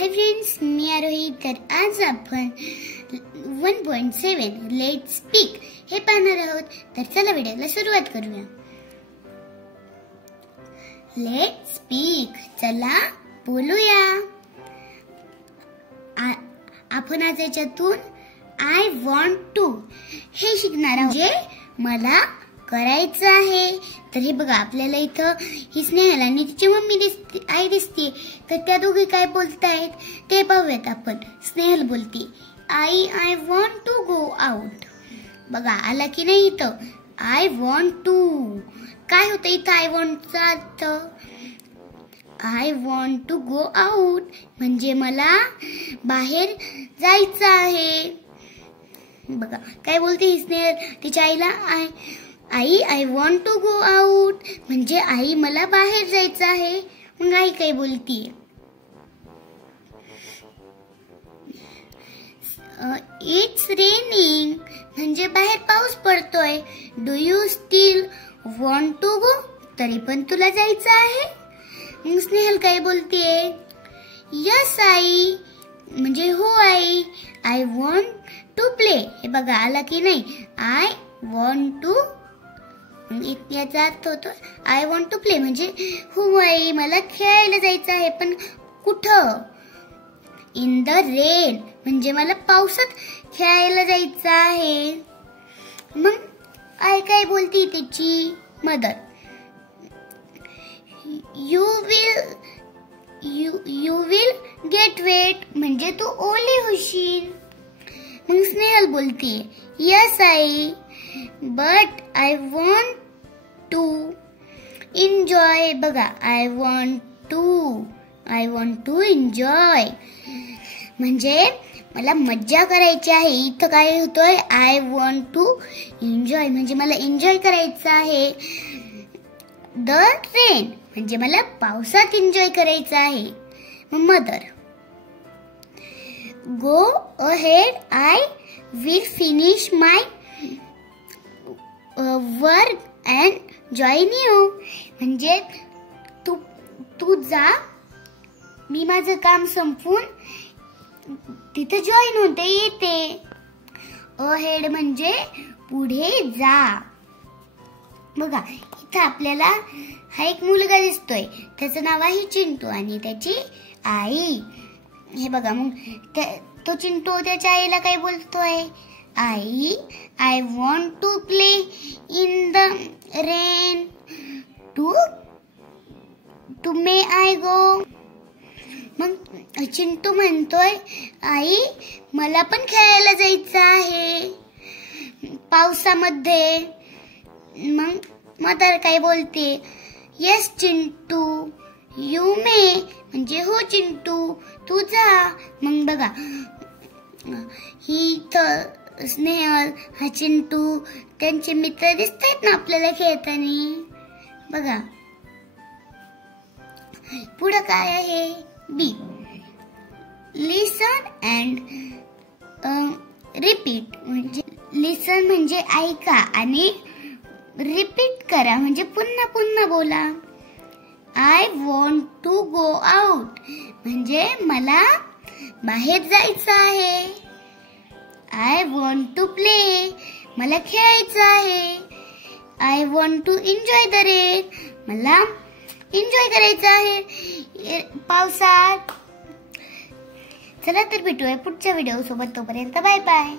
Hi friends, मी आरोही. तर आज आपण 1.7 लेट्स स्पीक हे पाहणार आहोत. तर चला व्हिडिओला सुरुवात करूया. लेट्स स्पीक, चला बोलूया. आपण आज याच्यातून आय वॉन्ट टू हे शिकणार आहोत, जे मला करायचं आहे. तर हे बघा, आपल्याला इथं ही स्नेहल आणि तिची मम्मी आई दिसते. तर त्या दोघी काय बोलतायत ते पाहूयात आपण. स्नेहल बोलते, I want to go out. बघा आला की नाही इथं आय वॉन्ट टू. काय होतं इथं आय वॉन्टचा अर्थ? I want to go out म्हणजे मला बाहेर जायचं आहे. बघा काय बोलते ही स्नेहल तिच्या आईला, I want to go out म्हणजे आई मला बाहेर जायचं आहे. मग आई काय बोलतीये? इट्स रेनिंग म्हणजे बाहेर पाऊस पडतोय. Do you still want to go? तरी पण तुला जायचं आहे. मग स्नेहल काय बोलतीये? यस आई म्हणजे हो आई. I want to play. हे बघा आला की नाही आय वॉन्ट टू. याचा अर्थ होतो आय वॉन्ट टू प्ले म्हणजे हो आई मला खेळायला जायचं आहे. पण कुठं? इन द रेन म्हणजे मला पावसात खेळायला जायचं आहे. मग आई काय बोलती त्याची mother? You will get wet म्हणजे तू ओली होशील. मग स्नेहल बोलते, यस आई but I want to enjoy. बघा आय वॉन्ट टू एन्जॉय म्हणजे मला मज्जा करायची आहे. इथं काय होतोय आय वॉन्ट टू एन्जॉय म्हणजे मला एन्जॉय करायचं आहे. द रेन म्हणजे मला पावसात एन्जॉय करायचं आहे. मग mother, go ahead I will finish my work and join you म्हणजे तू जा, मी माझं काम संपवून तिथे जॉईन होते येते. अहेड म्हणजे पुढे जा. बघा इथं आपल्याला हा एक मुलगा दिसतोय, त्याचं नाव आहे चिंटू आणि त्याची आई. हे बघा मग तो चिंटू त्याच्या आईला काय बोलतोय? I want to play in the rain. To may I go. मग चिंटू म्हणतोय, आई मला पण खेळायला जायचं आहे पावसामध्ये. मग मदर काय बोलते? येस चिंटू यू मे म्हणजे हो चिंटू तू जा. मग बघा ही स्नेहल हा चिंटू त्यांचे मित्र दिसतायत ना आपल्याला खेळताना. बघा पुढे काय आहे? बी, लिसन अँड रिपीट म्हणजे लिसन म्हणजे ऐका आणि रिपीट करा म्हणजे पुन्हा पुन्हा बोला. I want to go out म्हणजे मला बाहेर जायचं आहे. आय वॉन्ट टू प्ले मला खेळायचं आहे. I want to enjoy the rain मला एन्जॉय करायचं आहे पावसात. चला तर भेटूया पुढच्या व्हिडिओ सोबत. तोपर्यंत बाय बाय.